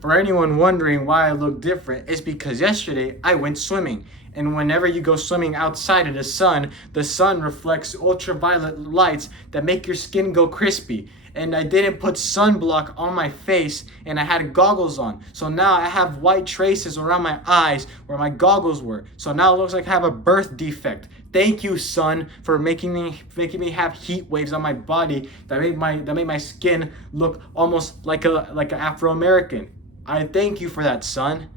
For anyone wondering why I look different, it's because yesterday I went swimming. And whenever you go swimming outside of the sun reflects ultraviolet lights that make your skin go crispy. And I didn't put sunblock on my face and I had goggles on. So now I have white traces around my eyes where my goggles were. So now it looks like I have a birth defect. Thank you, sun, for making me have heat waves on my body that made my skin look almost like an Afro American. I thank you for that, son.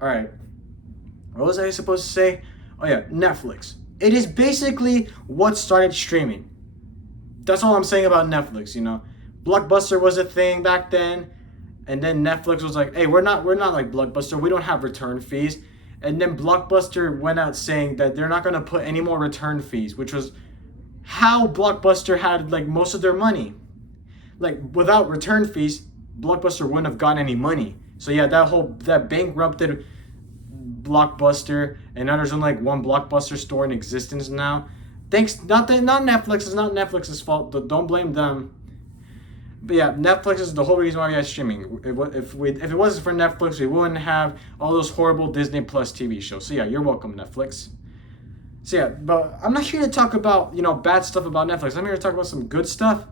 All right. What was I supposed to say? Oh yeah, Netflix. It is basically what started streaming. That's all I'm saying about Netflix. Blockbuster was a thing back then, and then Netflix was like, "Hey, we're not like Blockbuster. We don't have return fees." And then Blockbuster went out saying that they're not gonna put any more return fees, which was how Blockbuster had like most of their money. Like without return fees, Blockbuster wouldn't have gotten any money. So yeah, that bankrupted Blockbuster, and now there's only like one Blockbuster store in existence now. Thanks, not Netflix. It's not Netflix's fault. Don't blame them. But yeah, Netflix is the whole reason why we have streaming. If it wasn't for Netflix, we wouldn't have all those horrible Disney Plus TV shows. So yeah, you're welcome, Netflix. So yeah, but I'm not here to talk about bad stuff about Netflix. I'm here to talk about some good stuff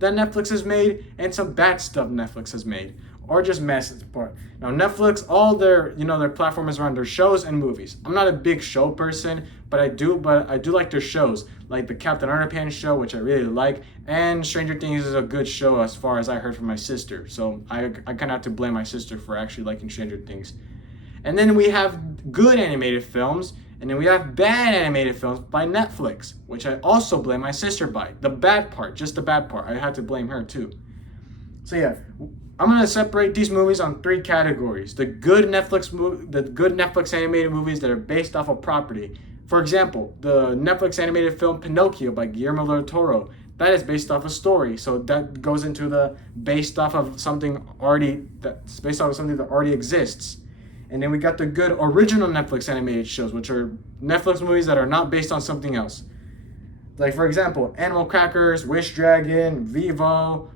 that Netflix has made and some bad stuff Netflix has made, or just messes apart. Now Netflix, all their platform is around their shows and movies. I'm not a big show person, but I do like their shows, like the Captain Underpants show, which I really like, and Stranger Things is a good show as far as I heard from my sister. So I kind of have to blame my sister for actually liking Stranger Things. And then we have good animated films, and then we have bad animated films by Netflix, which I also blame my sister by. The bad part, just the bad part. I had to blame her too. So yeah, I'm gonna separate these movies on three categories: the good Netflix animated movies that are based off of property. For example, the Netflix animated film Pinocchio by Guillermo del Toro. That is based off a story, so that goes into the based off of something that already exists. And then we got the good original Netflix animated shows, which are Netflix movies that are not based on something else. Like for example, Animal Crackers, Wish Dragon, Vivo.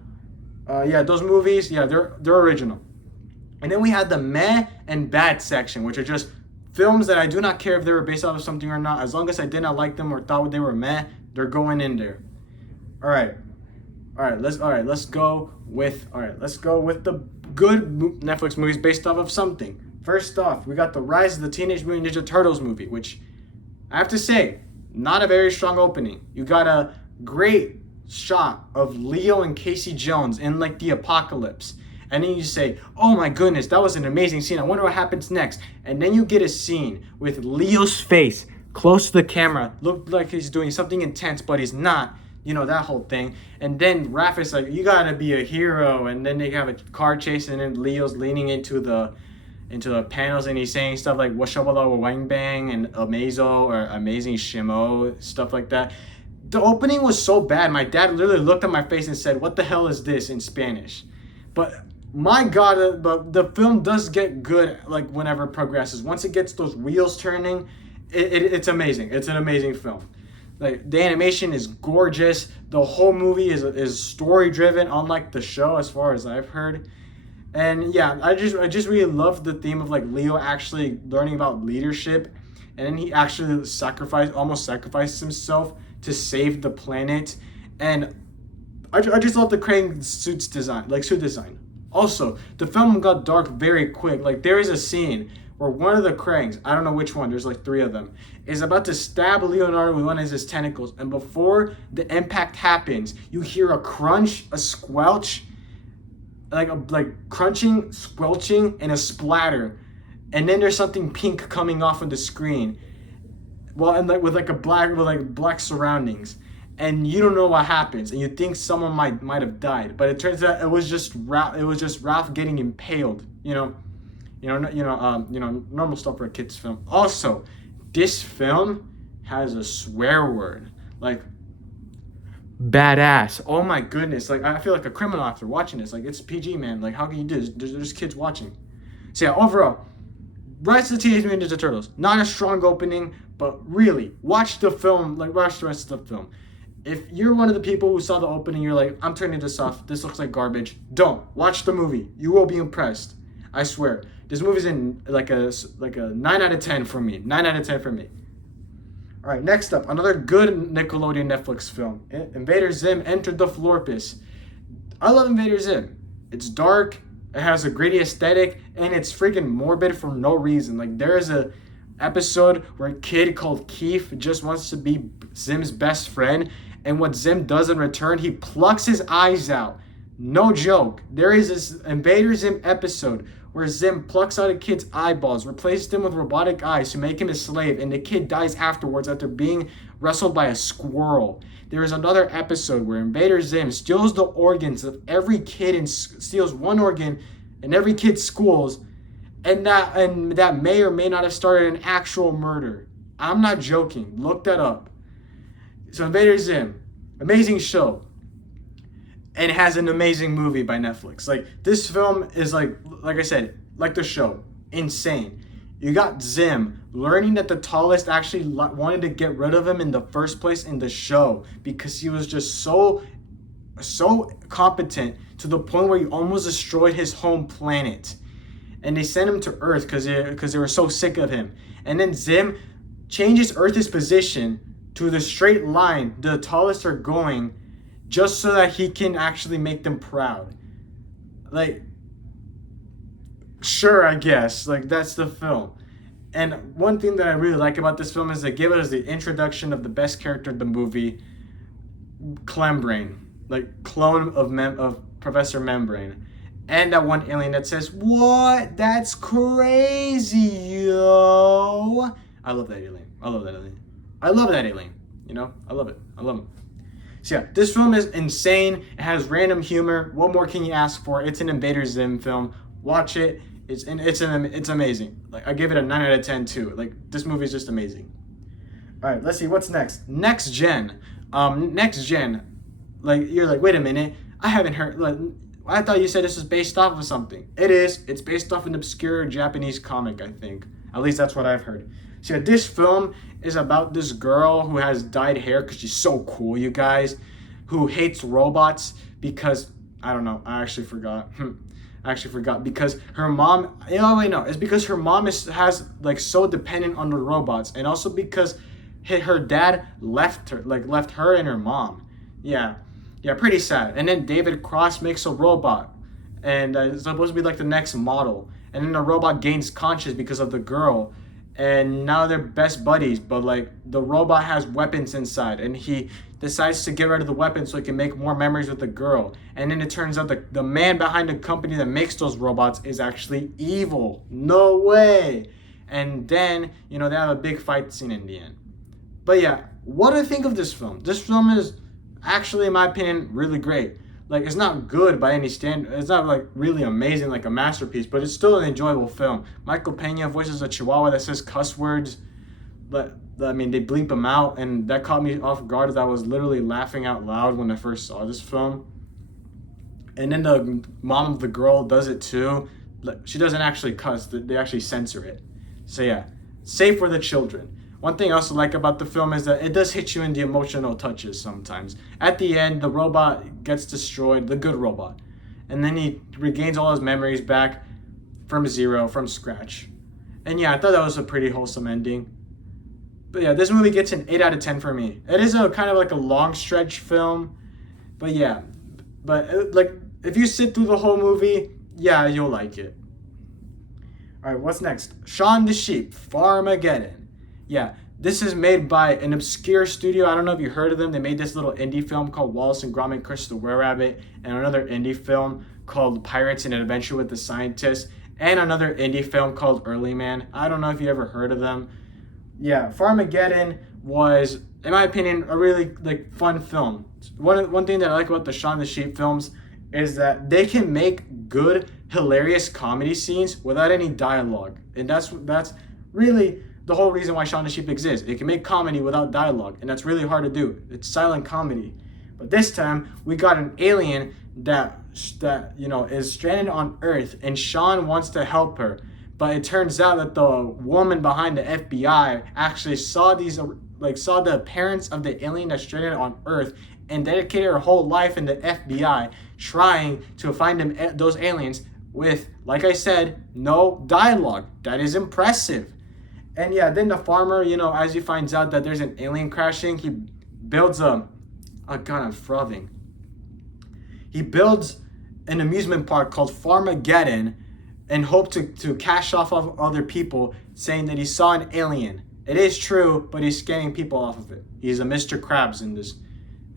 Those movies, yeah, they're original. And then we had the meh and bad section, which are just films that I do not care if they were based off of something or not. As long as I did not like them or thought they were meh, they're going in there. All right. Let's go with the good Netflix movies based off of something. First off, we got the Rise of the Teenage Mutant Ninja Turtles movie, which I have to say, not a very strong opening. You got a great shot of Leo and Casey Jones in like the apocalypse. And then you say, "Oh my goodness, that was an amazing scene. I wonder what happens next." And then you get a scene with Leo's face close to the camera, looked like he's doing something intense, but he's not. That whole thing. And then Raph is like, "You gotta be a hero." And then they have a car chase, and then Leo's leaning into the panels, and he's saying stuff like "Washabala Wang Bang" and "Amazo" or "Amazing Shimo," stuff like that. The opening was so bad. My dad literally looked at my face and said, "What the hell is this?" in Spanish. But my God, but the film does get good like whenever it progresses. Once it gets those wheels turning, it's amazing. It's an amazing film. Like the animation is gorgeous. The whole movie is story driven, unlike the show, as far as I've heard. And yeah, I just really love the theme of like Leo actually learning about leadership, and then he actually almost sacrificed himself to save the planet. And I just love the Krang suit design. Also, the film got dark very quick. Like there is a scene where one of the Krangs, I don't know which one, there's like three of them, is about to stab Leonardo with one of his tentacles, and before the impact happens, you hear a crunch, a squelch, like crunching, squelching, and a splatter, and then there's something pink coming off of the screen. Well, and like with black surroundings, and you don't know what happens, and you think someone might have died, but it turns out it was just Ralph getting impaled. Normal stuff for a kids film. Also, this film has a swear word, like badass. Oh my goodness! Like I feel like a criminal after watching this. Like it's PG, man. Like how can you do this? There's kids watching. So yeah, overall, Rise of the Teenage Mutant Ninja Turtles. Not a strong opening, but really watch the film. Like watch the rest of the film. If you're one of the people who saw the opening, you're like, "I'm turning this off. This looks like garbage." Don't watch the movie. You will be impressed. I swear. This movie's in like a 9 out of 10 for me. 9 out of 10 for me. All right, next up, another good Nickelodeon Netflix film. Invader Zim Entered the Florpus. I love Invader Zim. It's dark, it has a gritty aesthetic, and it's freaking morbid for no reason. Like, there is a episode where a kid called Keith just wants to be Zim's best friend, and what Zim does in return, he plucks his eyes out. No joke. There is this Invader Zim episode where Zim plucks out a kid's eyeballs, replaces them with robotic eyes to make him his slave, and the kid dies afterwards after being wrestled by a squirrel. There is another episode where Invader Zim steals the organs of every kid and steals one organ in every kid's schools, and that may or may not have started an actual murder. I'm not joking. Look that up. So Invader Zim, amazing show. And it has an amazing movie by Netflix. Like, this film is like I said, like the show, insane. You got Zim learning that the tallest actually wanted to get rid of him in the first place in the show because he was just so competent to the point where he almost destroyed his home planet. And they sent him to Earth because they were so sick of him. And then Zim changes Earth's position to the straight line the tallest are going, just so that he can actually make them proud. Like, sure, I guess. Like, that's the film. And one thing that I really like about this film is they give us the introduction of the best character of the movie, Clembrain, like clone of Professor Membrane. And that one alien that says, "What? That's crazy, yo." I love that alien. I love that alien. You know? I love it. I love him. So yeah, this film is insane. It has random humor. What more can you ask for? It's an Invader Zim film. Watch it. It's amazing. Like, I give it a 9 out of 10 too. Like, this movie is just amazing. All right, let's see what's next. Next Gen. Next Gen. Like, you're like, wait a minute. I haven't heard. Like, I thought you said this was based off of something. It is. It's based off an obscure Japanese comic, I think. At least that's what I've heard. So yeah, this film is about this girl who has dyed hair because she's so cool, you guys, who hates robots because, I don't know, I actually forgot. Because her mom, it's because her mom has like so dependent on the robots, and also because her dad left her and her mom. Yeah, pretty sad. And then David Cross makes a robot, and it's supposed to be like the next model, and then the robot gains conscious because of the girl, and now they're best buddies, but like the robot has weapons inside, and he decides to get rid of the weapons so he can make more memories with the girl. And then it turns out the man behind the company that makes those robots is actually evil. No way. And then, they have a big fight scene in the end. But yeah, what do I think of this film? This film is actually, in my opinion, really great. Like, it's not good by any standard. It's not like really amazing, like a masterpiece, but it's still an enjoyable film. Michael Pena voices a chihuahua that says cuss words, but they bleep them out, and that caught me off guard as I was literally laughing out loud when I first saw this film. And then the mom of the girl does it too. She doesn't actually cuss, they actually censor it. So yeah, safe for the children. One thing I also like about the film is that it does hit you in the emotional touches sometimes. At the end, the robot gets destroyed, the good robot, and then he regains all his memories back from zero, from scratch. And yeah, I thought that was a pretty wholesome ending. But yeah, this movie gets an 8 out of 10 for me. It is a kind of like a long stretch film, but yeah. But like, if you sit through the whole movie, yeah, you'll like it. All right, what's next? Shaun the Sheep, Farmageddon. Yeah, this is made by an obscure studio. I don't know if you heard of them. They made this little indie film called Wallace and Gromit: Curse of the Were-Rabbit, and another indie film called Pirates and an Adventure with the Scientist, and another indie film called Early Man. I don't know if you ever heard of them. Yeah, Farmageddon was, in my opinion, a really fun film. One thing that I like about the Shaun the Sheep films is that they can make good, hilarious comedy scenes without any dialogue. And that's really the whole reason why Shaun the Sheep exists. It can make comedy without dialogue, and that's really hard to do. It's silent comedy. But this time, we got an alien that is stranded on Earth, and Shaun wants to help her. But it turns out that the woman behind the FBI actually saw the parents of the alien that's stranded on Earth and dedicated her whole life in the FBI trying to find those aliens with, like I said, no dialogue. That is impressive. And yeah, then the farmer, as he finds out that there's an alien crashing, he builds oh god, I'm frothing. He builds an amusement park called Farmageddon and hope to cash off of other people, saying that he saw an alien. It is true, but he's scamming people off of it. He's a Mr. Krabs in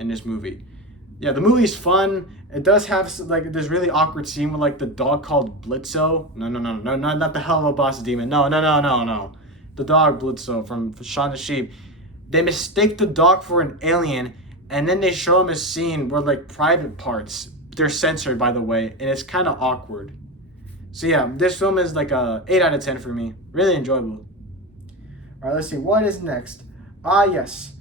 this movie. Yeah, the movie's fun. It does have like this really awkward scene with like the dog called Blitzo. No, not the Hello Boss demon. No. The dog Blitzo from Shaun the Sheep. They mistake the dog for an alien, and then they show him a scene where like private parts. They're censored, by the way, and it's kind of awkward. So yeah, this film is like a 8 out of 10 for me. Really enjoyable. All right, let's see what is next. Yes,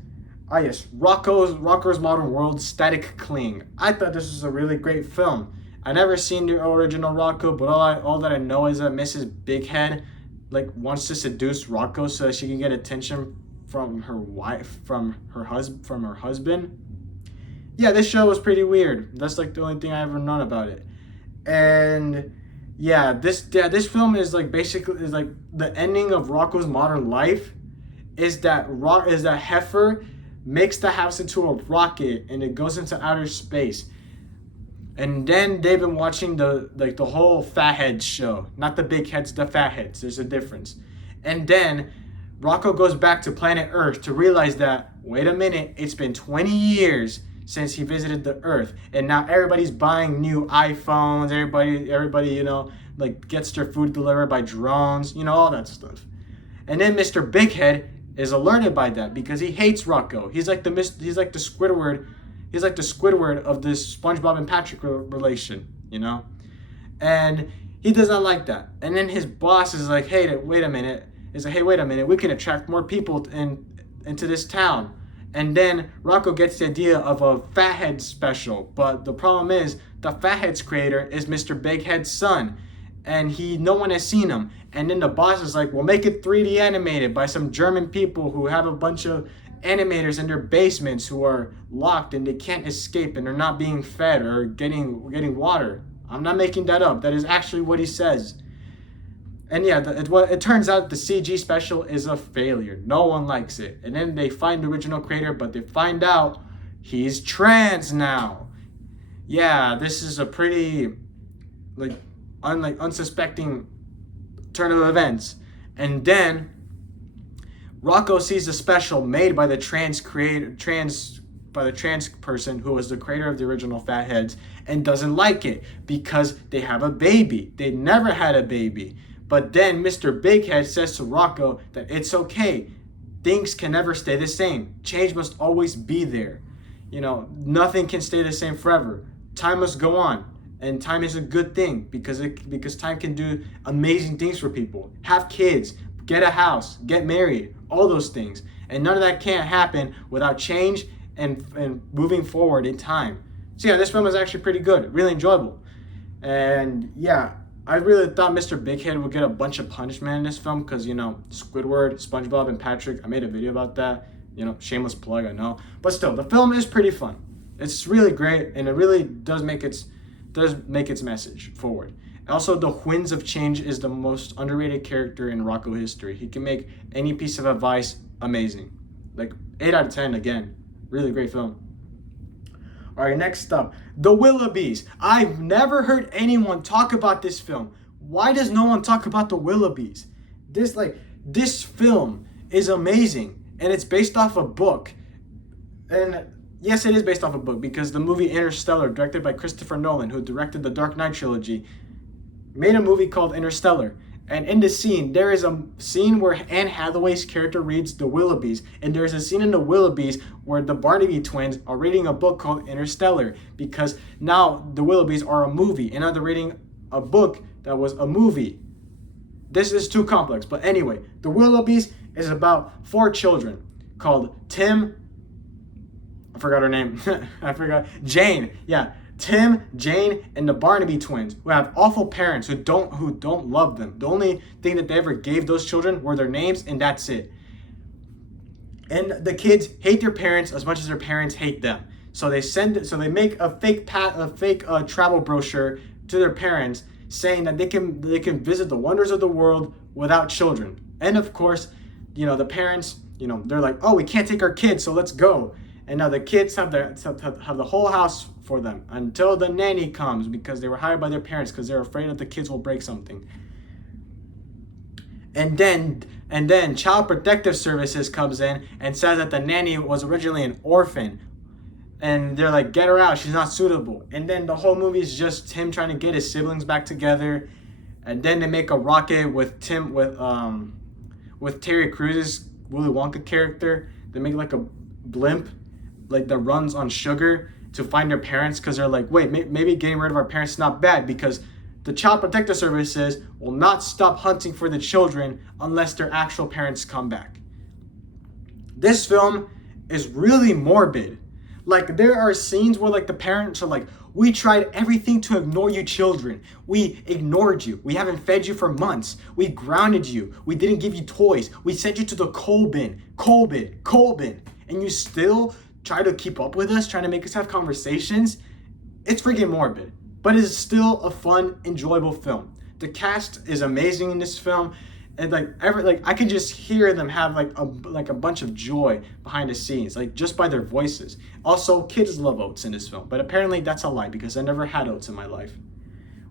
Rocko's Modern World, Static Cling. I thought this was a really great film. I never seen the original Rocko, but all that I know is that Mrs. Big Head like wants to seduce Rocko so that she can get attention from her wife, from her husband. Yeah, this show was pretty weird. That's like the only thing I ever known about it. And this film is like basically is like the ending of Rocko's modern life is that Heifer makes the house into a rocket and it goes into outer space. And then they've been watching the whole Fatheads show. Not the big heads, the fatheads. There's a difference. And then Rocko goes back to planet Earth to realize that, wait a minute, it's been 20 years since he visited the Earth. And now everybody's buying new iPhones. Everybody, like gets their food delivered by drones, all that stuff. And then Mr. Big Head is alerted by that because he hates Rocko. He's like the Squidward. He's like the Squidward of this SpongeBob and Patrick relation, And he does not like that. And then his boss is like, hey, wait a minute. We can attract more people into this town. And then Rocko gets the idea of a Fathead special. But the problem is, the Fathead's creator is Mr. Big Head's son. And no one has seen him. And then the boss is like, we'll make it 3D animated by some German people who have a bunch of animators in their basements who are locked and they can't escape and they're not being fed or getting water. I'm not making that up. That is actually what he says. And yeah, it turns out the CG special is a failure. No one likes it. And then they find the original creator, but they find out he's trans now. Yeah, this is a pretty unsuspecting turn of events. And then Rocko sees a special made by the trans person who was the creator of the original Fatheads and doesn't like it because they have a baby. They never had a baby. But then Mr. Big Head says to Rocko that it's okay. Things can never stay the same. Change must always be there. Nothing can stay the same forever. Time must go on. And time is a good thing because time can do amazing things for people. Have kids, get a house, get married, all those things. And none of that can't happen without change and moving forward in time. So yeah, this film was actually pretty good, really enjoyable. And yeah, I really thought Mr. Big Head would get a bunch of punishment in this film because, Squidward, SpongeBob, and Patrick, I made a video about that. Shameless plug, I know. But still, the film is pretty fun. It's really great, and it really does make its message forward. Also, the Winds of Change is the most underrated character in Rocko history. He can make any piece of advice amazing. 8 out of 10 again. Really great film. All right, next up, The Willoughbys. I've never heard anyone talk about this film. Why does no one talk about The Willoughbys? This film is amazing, and it's based off a book. And yes, it is based off a book because the movie Interstellar, directed by Christopher Nolan, who directed the Dark Knight trilogy, made a movie called Interstellar. And in the scene, there is a scene where Anne Hathaway's character reads The Willoughbys. And there's a scene in The Willoughbys where the Barnaby twins are reading a book called Interstellar. Because now The Willoughbys are a movie. And now they're reading a book that was a movie. This is too complex. But anyway, The Willoughbys is about 4 children called Tim. I forgot her name. Jane. Yeah. Tim, Jane, and the Barnaby twins, who have awful parents who don't love them. The only thing that they ever gave those children were their names, and that's it. And the kids hate their parents as much as their parents hate them. So they make a fake travel brochure to their parents, saying that they can visit the wonders of the world without children. And of course, the parents, they're like, oh, we can't take our kids, so let's go. And now the kids have the whole house for them until the nanny comes, because they were hired by their parents because they're afraid that the kids will break something. And then Child Protective Services comes in and says that the nanny was originally an orphan. And they're like, get her out, she's not suitable. And then the whole movie is just him trying to get his siblings back together. And then they make a rocket with Terry Crews' Willy Wonka character. They make like a blimp, like that runs on sugar to find their parents, because they're like, wait, maybe getting rid of our parents is not bad, because the Child Protective Services will not stop hunting for the children unless their actual parents come back. This film is really morbid. Like, there are scenes where like the parents are like, we tried everything to ignore you children. We ignored you. We haven't fed you for months. We grounded you. We didn't give you toys. We sent you to the coal bin. And you still try to keep up with us, trying to make us have conversations. It's freaking morbid, but it's still a fun, enjoyable film. The cast is amazing in this film. And I can just hear them have like a bunch of joy behind the scenes, like just by their voices. Also, kids love oats in this film, but apparently that's a lie because I never had oats in my life.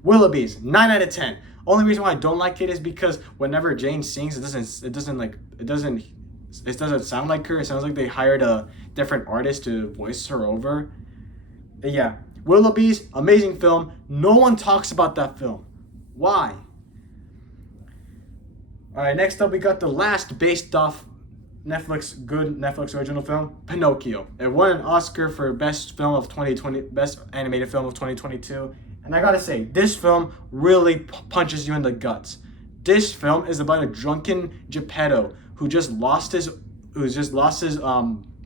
Willoughby's 9 out of 10. Only reason why I don't like it is because whenever Jane sings, it doesn't sound like her. It sounds like they hired a different artist to voice her over. But yeah, Willoughby's, amazing film. No one talks about that film. Why? All right, next up we got the last based off good Netflix original film, Pinocchio. It won an Oscar for best animated film of 2022. And I gotta say, this film really punches you in the guts. This film is about a drunken Geppetto who just lost his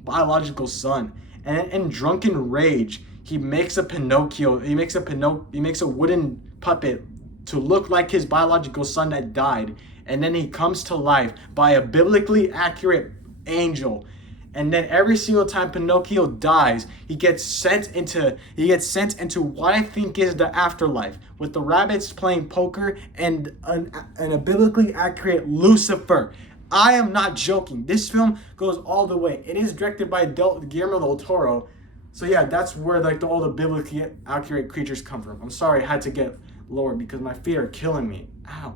biological son, and in drunken rage, he makes a wooden puppet to look like his biological son that died. And then he comes to life by a biblically accurate angel. And then every single time Pinocchio dies, he gets sent into what I think is the afterlife, with the rabbits playing poker and a biblically accurate Lucifer. I am not joking. This film goes all the way. It is directed by Guillermo del Toro. So yeah, that's where all the biblically accurate creatures come from. I'm sorry I had to get lower because my feet are killing me. Ow.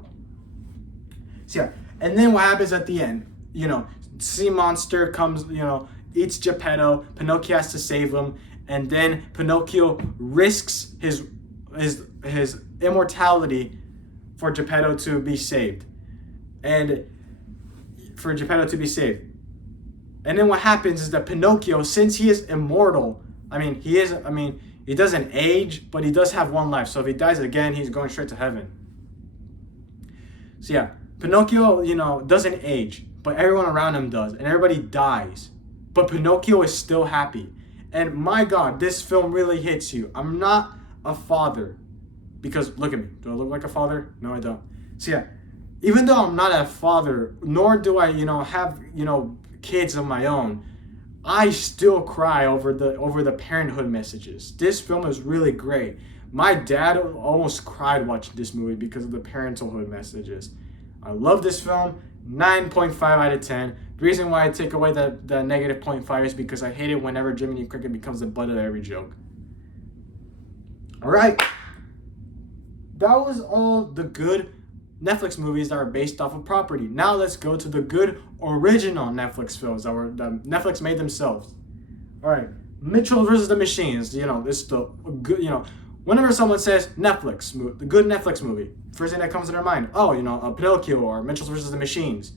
So yeah, and then what happens at the end? Sea monster comes, eats Geppetto. Pinocchio has to save him, and then Pinocchio risks his immortality for Geppetto to be saved. And then what happens is that Pinocchio, since he is immortal, he doesn't age, but he does have one life. So if he dies again, he's going straight to heaven. So yeah, Pinocchio, doesn't age, but everyone around him does, and everybody dies. But Pinocchio is still happy. And my God, this film really hits you. I'm not a father, because look at me. Do I look like a father? No, I don't. So yeah, even though I'm not a father, nor do I, have, kids of my own, I still cry over the parenthood messages. This film is really great. My dad almost cried watching this movie because of the parenthood messages. I love this film. 9.5 out of 10. The reason why I take away the negative 0.5 is because I hate it whenever Jiminy Cricket becomes the butt of every joke. All right. That was all the good Netflix movies that are based off of property. Now let's go to the good original Netflix films that Netflix made themselves. All right. Mitchell versus the Machines. This is the good, whenever someone says Netflix, the good Netflix movie, first thing that comes to their mind, Pinocchio or Mitchell versus the Machines,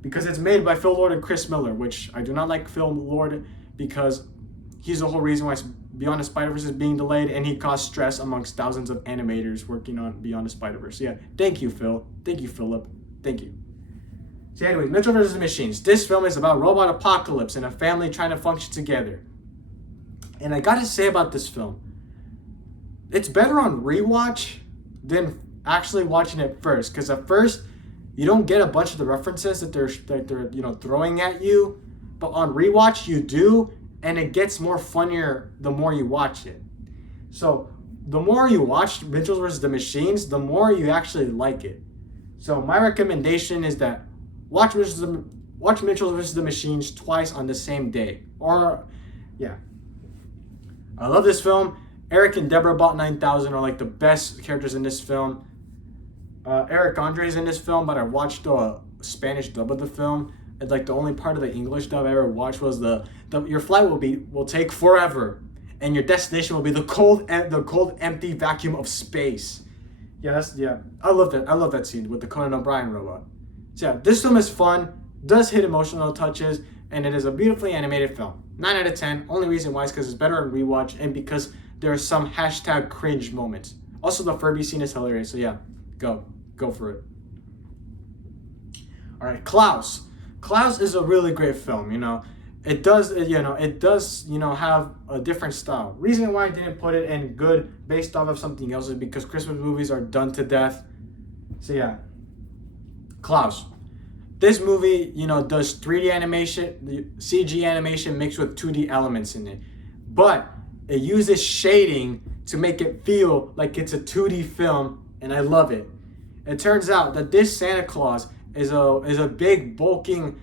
because it's made by Phil Lord and Chris Miller, which I do not like Phil Lord because he's the whole reason why Beyond the Spider-Verse is being delayed, and he caused stress amongst thousands of animators working on Beyond the Spider-Verse. Yeah, thank you, Phil. Thank you, Philip. Thank you. So anyway, Mitchell versus the Machines. This film is about robot apocalypse and a family trying to function together. And I gotta say about this film, it's better on rewatch than actually watching it first, because at first you don't get a bunch of the references that they're throwing at you, but on rewatch you do, and it gets more funnier the more you watch it. So the more you watch Mitchell vs. the Machines, the more you actually like it. So my recommendation is that watch Mitchell vs. the Machines twice on the same day. Or, yeah. I love this film. Eric and Deborah Bot 9000 are like the best characters in this film. Eric Andre's in this film, but I watched the Spanish dub of the film. And like the only part of the English dub I ever watched was the your flight will take forever, and your destination will be the cold empty vacuum of space. Yeah. I love that. I love that scene with the Conan O'Brien robot. So yeah, this film is fun, does hit emotional touches, and it is a beautifully animated film. 9 out of 10. Only reason why is because it's better on rewatch and because there are some hashtag cringe moments. Also, the Furby scene is hilarious. So yeah, go for it. All right, Klaus. Klaus is a really great film. It does have a different style. Reason why I didn't put it in good based off of something else is because Christmas movies are done to death. So yeah, Klaus. This movie, does 3D animation, the CG animation mixed with 2D elements in it. But it uses shading to make it feel like it's a 2D film, and I love it. It turns out that this Santa Claus is a big bulking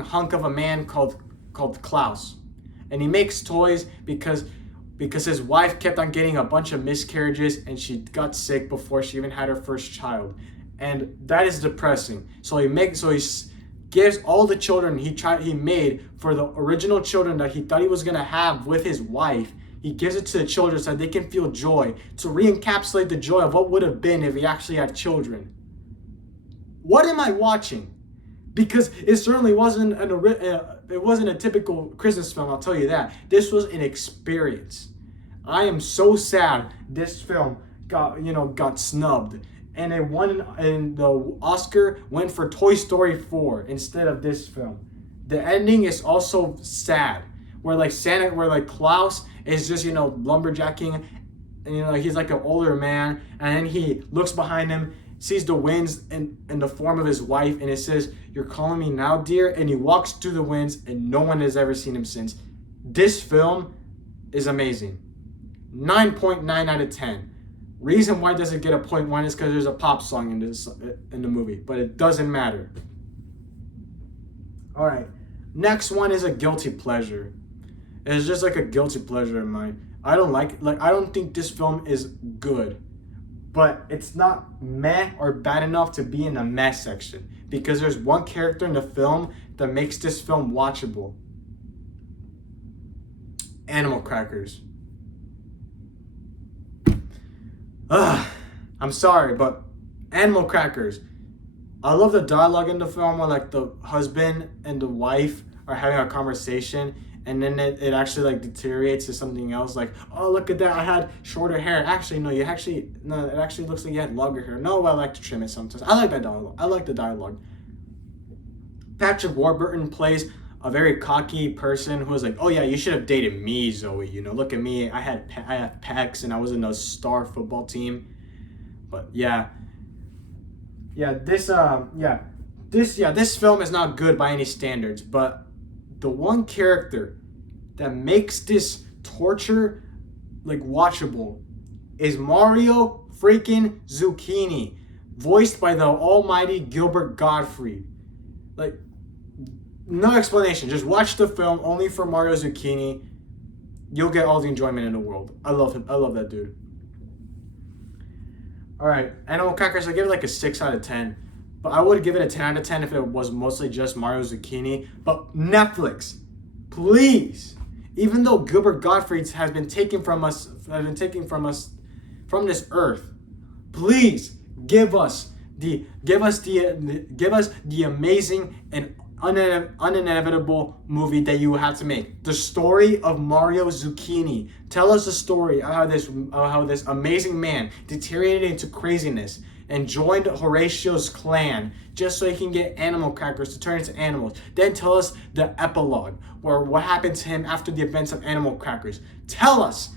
hunk of a man called Klaus. And he makes toys because his wife kept on getting a bunch of miscarriages and she got sick before she even had her first child. And that is depressing. So he gives all the children he made for the original children that he thought he was gonna have with his wife. He gives it to the children so that they can feel joy, to re-encapsulate the joy of what would have been if he actually had children. What am I watching? Because it certainly wasn't a typical Christmas film, I'll tell you that. This was an experience. I am so sad this film got snubbed. And the Oscar went for Toy Story 4 instead of this film. The ending is also sad, where Klaus is just lumberjacking, and he's like an older man, and then he looks behind him, sees the winds in the form of his wife, and it says, "You're calling me now, dear?" And he walks through the winds, and no one has ever seen him since. This film is amazing. 9.9 out of 10. Reason why it doesn't get a 0.1 is because there's a pop song in the movie, but it doesn't matter. All right, next one is a guilty pleasure. It's just like a guilty pleasure of mine. I don't think this film is good, but it's not meh or bad enough to be in the meh section because there's one character in the film that makes this film watchable. Animal Crackers. I'm sorry, but Animal Crackers. I love the dialogue in the film where the husband and the wife are having a conversation, and then it actually deteriorates to something else. Oh, look at that, I had shorter hair. Actually, no, it actually looks like you had longer hair. No, I like to trim it sometimes. I like that dialogue. I like the dialogue. Patrick Warburton plays a very cocky person who was like, "Oh yeah, you should have dated me, Zoe. Look at me. I have pecs and I was in a star football team." But this film is not good by any standards. But the one character that makes this torture watchable is Mario freaking Zucchini, voiced by the almighty Gilbert Gottfried. No explanation. Just watch the film only for Mario Zucchini. You'll get all the enjoyment in the world. I love him. I love that dude. All right, Animal Crackers, I give it a 6 out of 10. But I would give it a 10 out of 10 if it was mostly just Mario Zucchini. But Netflix, please, even though Gilbert Gottfried has been taken from us from this earth, please give us the amazing and uninevitable movie that you have to make. The story of Mario Zucchini. Tell us the story of how this amazing man deteriorated into craziness and joined Horatio's clan just so he can get animal crackers to turn into animals. Then tell us the epilogue, or what happened to him after the events of Animal Crackers. Tell us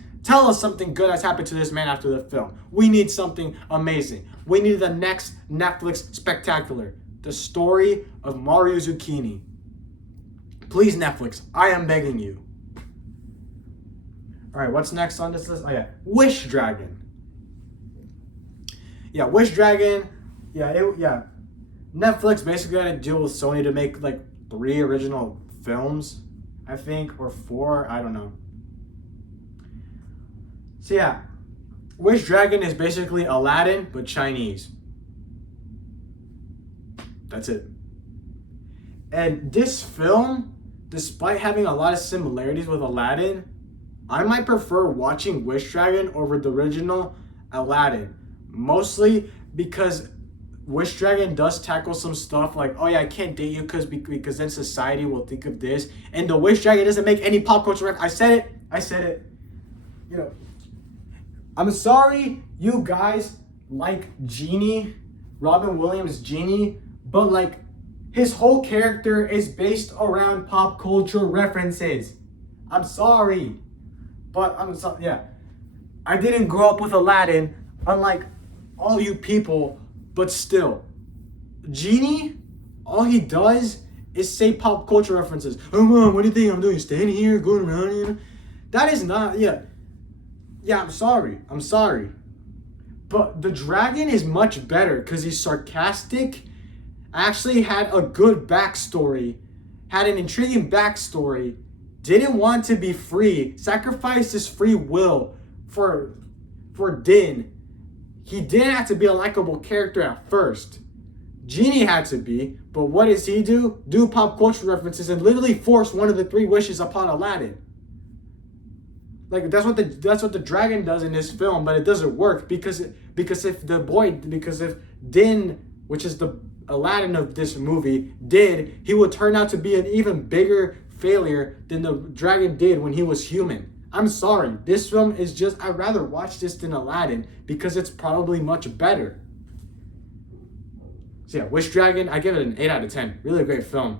something good has happened to this man after the film. We need something amazing. We need the next Netflix spectacular. The story of Mario Zucchini. Please, Netflix, I am begging you. All right, what's next on this list? Oh yeah, Wish Dragon. Yeah, Wish Dragon. Yeah. Netflix basically had to deal with Sony to make like 3 original films, I think, or 4. I don't know. So yeah, Wish Dragon is basically Aladdin but Chinese. That's it. And this film, despite having a lot of similarities with Aladdin, I might prefer watching Wish Dragon over the original Aladdin. Mostly because Wish Dragon does tackle some stuff like, oh yeah, I can't date you because then society will think of this. And the Wish Dragon doesn't make any pop culture reference. I said it. You know, I'm sorry you guys like Genie, Robin Williams' Genie, but like his whole character is based around pop culture references. I'm sorry. But I'm sorry, yeah. I didn't grow up with Aladdin, unlike all you people, but still. Genie, all he does is say pop culture references. Oh, Mom, what do you think I'm doing? Standing here, going around here? That is not, yeah. Yeah, I'm sorry. But the dragon is much better because he's sarcastic, actually had a good backstory, had an intriguing backstory, didn't want to be free, sacrificed his free will for Din. He didn't have to be a likable character at first. Genie had to be, but what does he do? Do pop culture references and literally force one of the 3 wishes upon Aladdin. Like that's what the dragon does in this film, but it doesn't work because if Din, which is the Aladdin of this movie, he would turn out to be an even bigger failure than the dragon did when he was human. I'm sorry, this film is just, I'd rather watch this than Aladdin because it's probably much better. So yeah, Wish Dragon, I give it an 8 out of 10. Really great film.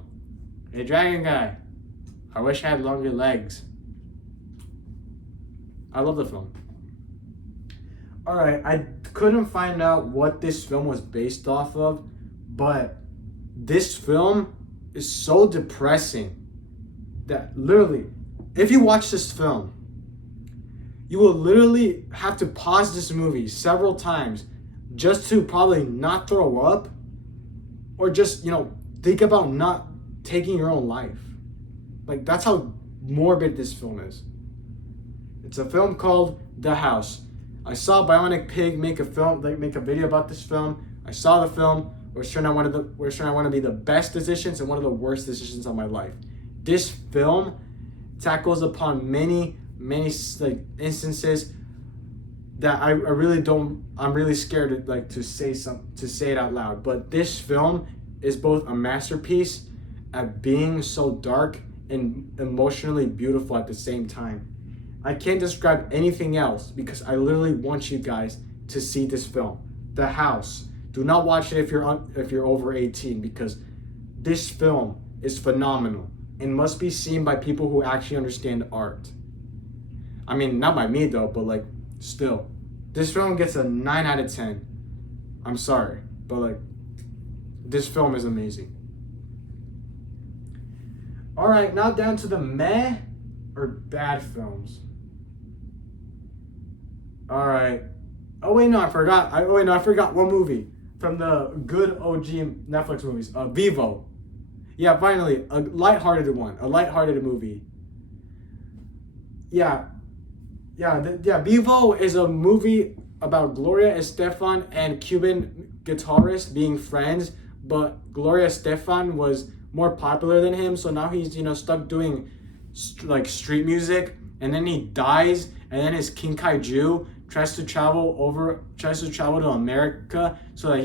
Hey, Dragon Guy, I wish I had longer legs. I love the film. Alright, I couldn't find out what this film was based off of, but this film is so depressing that literally, if you watch this film, you will literally have to pause this movie several times just to probably not throw up or just, think about not taking your own life. Like, that's how morbid this film is. It's a film called The House. I saw Bionic Pig make a video about this film. I saw the film. We're sure I want to be the best decisions and one of the worst decisions of my life. This film tackles upon many instances that I really don't. I'm really scared to say it out loud. But this film is both a masterpiece at being so dark and emotionally beautiful at the same time. I can't describe anything else because I literally want you guys to see this film, The House. Do not watch it if you're over 18 because this film is phenomenal and must be seen by people who actually understand art. I mean, not by me though, but still. This film gets a 9 out of 10. I'm sorry, but this film is amazing. All right, now down to the meh or bad films. All right. I forgot one movie from the good OG Netflix movies. Vivo. Yeah, finally, a lighthearted movie. Vivo is a movie about Gloria Estefan and Cuban guitarist being friends, but Gloria Estefan was more popular than him, so now he's stuck doing street music, and then he dies, and then his King Kaiju tries to travel to America so that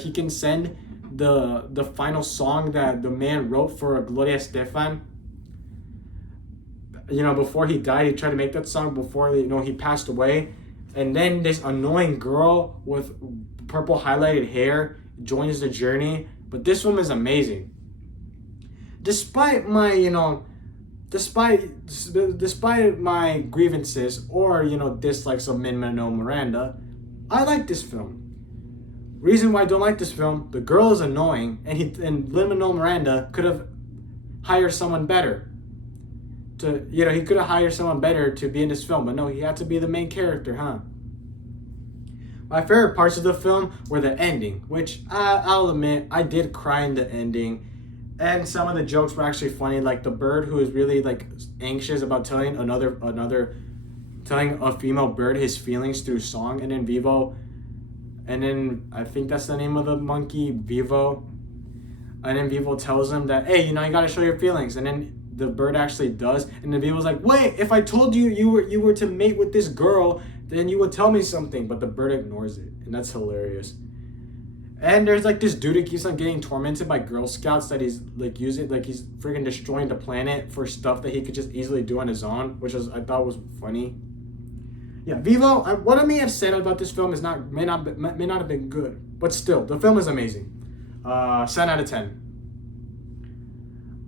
he can send the final song that the man wrote for Gloria Estefan. Before he died, he tried to make that song before he passed away. And then this annoying girl with purple highlighted hair joins the journey. But this film is amazing. Despite my grievances or dislikes of Lin-Manuel Miranda, I like this film. Reason why I don't like this film: the girl is annoying, and Lin-Manuel Miranda could have hired someone better. he could have hired someone better to be in this film, but no, he had to be the main character, huh? My favorite parts of the film were the ending, which I'll admit I did cry in the ending, and some of the jokes were actually funny, like the bird who is really like anxious about telling telling a female bird his feelings through song, and then Vivo, and then I think that's the name of the monkey, Vivo, and then Vivo tells him that, hey, you gotta show your feelings, and then the bird actually does, and then Vivo's like, wait, if I told you you were to mate with this girl, then you would tell me something, but the bird ignores it, and that's hilarious. And there's like this dude who keeps on getting tormented by Girl Scouts that he's like using, like he's freaking destroying the planet for stuff that he could just easily do on his own, which I thought was funny. Yeah, Vivo, what I may have said about this film may not have been good, but still, the film is amazing. 7 out of 10.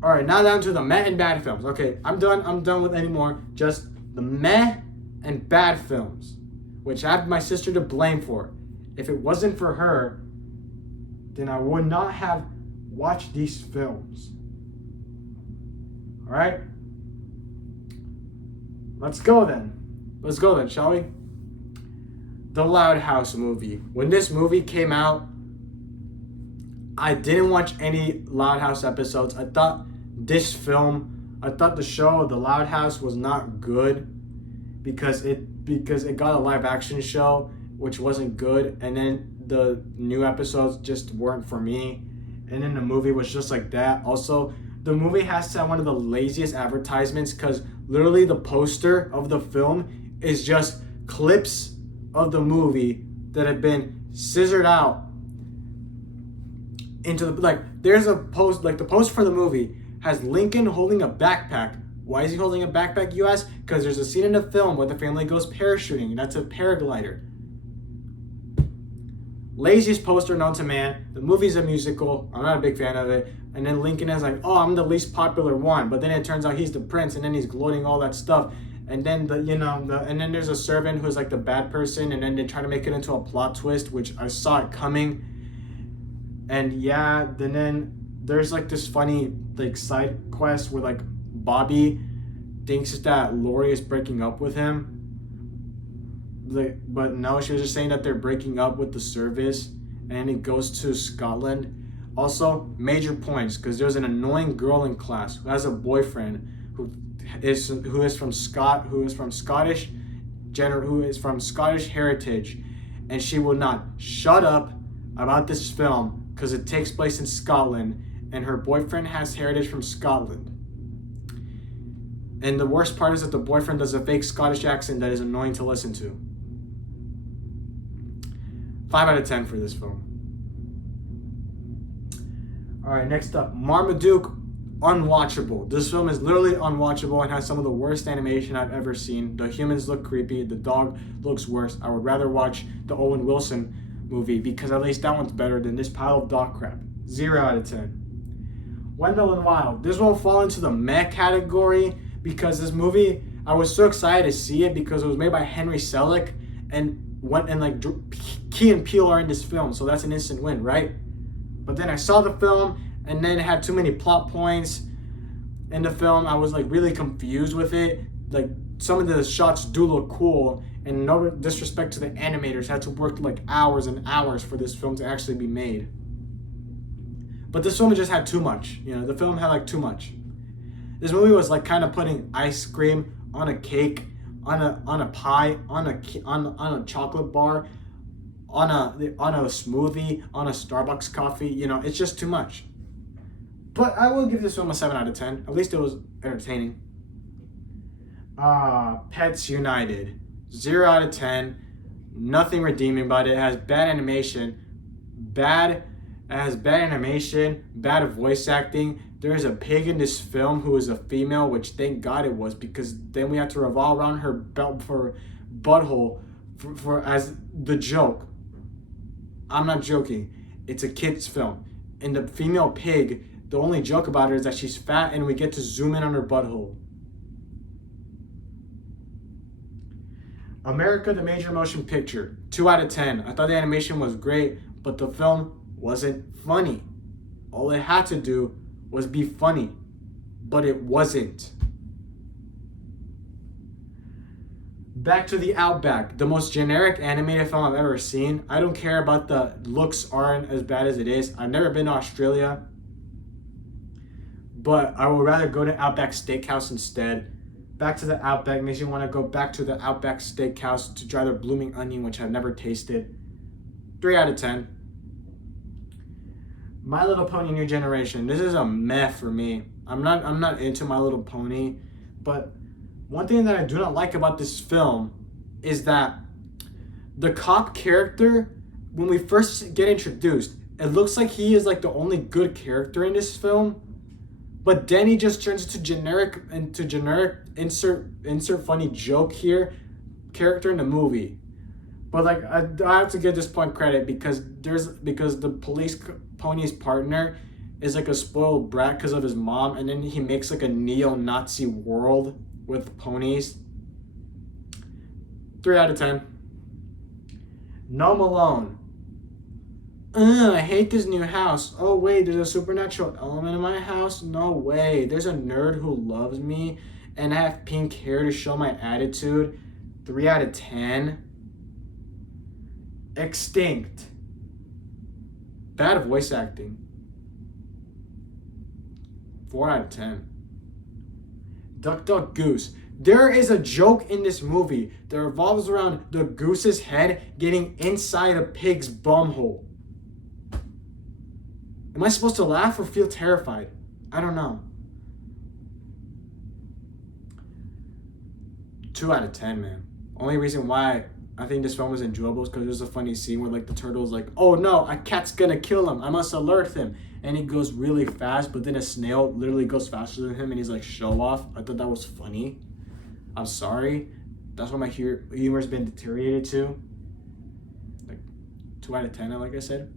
All right, now down to the meh and bad films. Okay, I'm done with any more. Just the meh and bad films, which I have my sister to blame for. If it wasn't for her, then I would not have watched these films. All right? Let's go then, shall we? The Loud House movie. When this movie came out, I didn't watch any Loud House episodes. I thought the show, The Loud House, was not good because it got a live action show, which wasn't good, and then the new episodes just weren't for me, and then the movie was just like that. Also, the movie has to have one of the laziest advertisements, because literally the poster of the film is just clips of the movie that have been scissored out into the, like, there's a post, like the post for the movie has Lincoln holding a backpack. Why is he holding a backpack, you ask? Because there's a scene in the film where the family goes parachuting. That's a paraglider. Laziest poster known to man. The movie's a musical. I'm not a big fan of it. And then Lincoln is like, oh, I'm the least popular one. But then it turns out he's the prince, and then he's gloating all that stuff. And then and then there's a servant who's like the bad person, and then they try to make it into a plot twist, which I saw it coming. And yeah, then there's like this funny like side quest where like Bobby thinks that Lori is breaking up with him. But no, she was just saying that they're breaking up with the service, and it goes to Scotland. Also, major points, because there's an annoying girl in class who has a boyfriend who is from Scottish heritage, and she will not shut up about this film because it takes place in Scotland, and her boyfriend has heritage from Scotland. And the worst part is that the boyfriend does a fake Scottish accent that is annoying to listen to. 5 out of 10 for this film. Alright, next up, Marmaduke, unwatchable. This film is literally unwatchable and has some of the worst animation I've ever seen. The humans look creepy, the dog looks worse. I would rather watch the Owen Wilson movie because at least that one's better than this pile of dog crap. 0 out of 10. Wendell and Wild. This won't fall into the meh category because this movie, I was so excited to see it because it was made by Henry Selick, and Key and Peele are in this film, so that's an instant win, right? But then I saw the film, and then it had too many plot points in the film. I was like really confused with it. Like some of the shots do look cool, and no disrespect to the animators, had to work like hours and hours for this film to actually be made. But this film just had too much. The film had like too much. This movie was like kind of putting ice cream on a cake, on a pie, on a chocolate bar, on a smoothie, on a Starbucks coffee. It's just too much. But I will give this film a 7 out of 10. At least it was entertaining. Pets United. 0 out of 10. Nothing redeeming about it. It has bad animation. Bad voice acting. There's a pig in this film who is a female, which thank God it was, because then we had to revolve around her butthole for as the joke. I'm not joking. It's a kid's film. And the female pig, the only joke about her is that she's fat, and we get to zoom in on her butthole. America the Major Motion Picture. 2 out of 10. I thought the animation was great, but the film wasn't funny. All it had to do was be funny, but it wasn't. Back to the Outback, the most generic animated film I've ever seen. I don't care about the looks aren't as bad as it is. I've never been to Australia, but I would rather go to Outback Steakhouse instead. Back to the Outback makes you want to go back to the Outback Steakhouse to try their blooming onion, which I've never tasted. 3 out of 10. My Little Pony New Generation. This is a meh for me. I'm not into My Little Pony, but one thing that I do not like about this film is that the cop character, when we first get introduced, it looks like he is like the only good character in this film, but then he just turns into generic insert funny joke here character in the movie. But like I have to give this point credit because the police pony's partner is like a spoiled brat because of his mom, and then he makes like a neo-Nazi world with ponies. 3 out of 10. No Malone. I hate this new house. Oh wait, there's a supernatural element in my house? No way. There's a nerd who loves me and I have pink hair to show my attitude. 3 out of 10. Extinct. Bad voice acting. 4 out of 10. Duck Duck Goose. There is a joke in this movie that revolves around the goose's head getting inside a pig's bumhole. Am I supposed to laugh or feel terrified? I don't know. 2 out of 10, man. Only reason why I think this film was enjoyable is because there's a funny scene where like the turtle's like, oh no, a cat's gonna kill him. I must alert him. And he goes really fast, but then a snail literally goes faster than him and he's like, show off. I thought that was funny. I'm sorry. That's why my humor's been deteriorated to. Like 2 out of 10, like I said.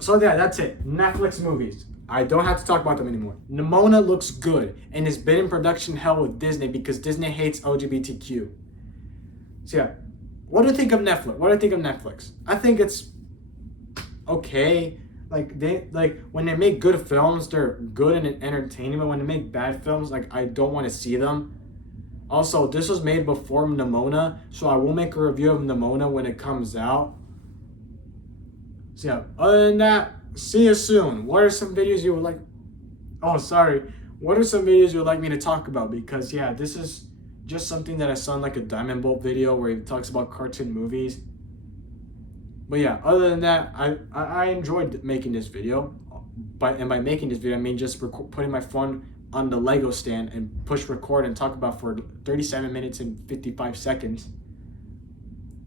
So yeah, that's it. Netflix movies. I don't have to talk about them anymore. Nimona looks good and has been in production hell with Disney because Disney hates LGBTQ. So yeah, what do you think of Netflix? What do I think of Netflix? I think it's okay. Like when they make good films, they're good and entertaining. But when they make bad films, like I don't want to see them. Also, this was made before Nimona, so I will make a review of Nimona when it comes out. So yeah, other than that, see you soon. What are some videos you would like? Oh, sorry. What are some videos you would like me to talk about? Because yeah, this is just something that I saw in like a Diamond Bolt video where he talks about cartoon movies. But yeah, other than that, I enjoyed making this video. By making this video, I mean just putting my phone on the Lego stand and push record and talk about for 37 minutes and 55 seconds.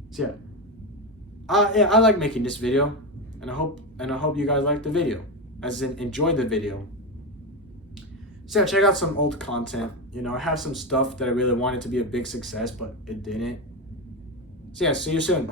So yeah, I like making this video, and I hope you guys like the video, as in enjoy the video. So yeah, check out some old content. You know, I have some stuff that I really wanted to be a big success, but it didn't. So yeah, see you soon.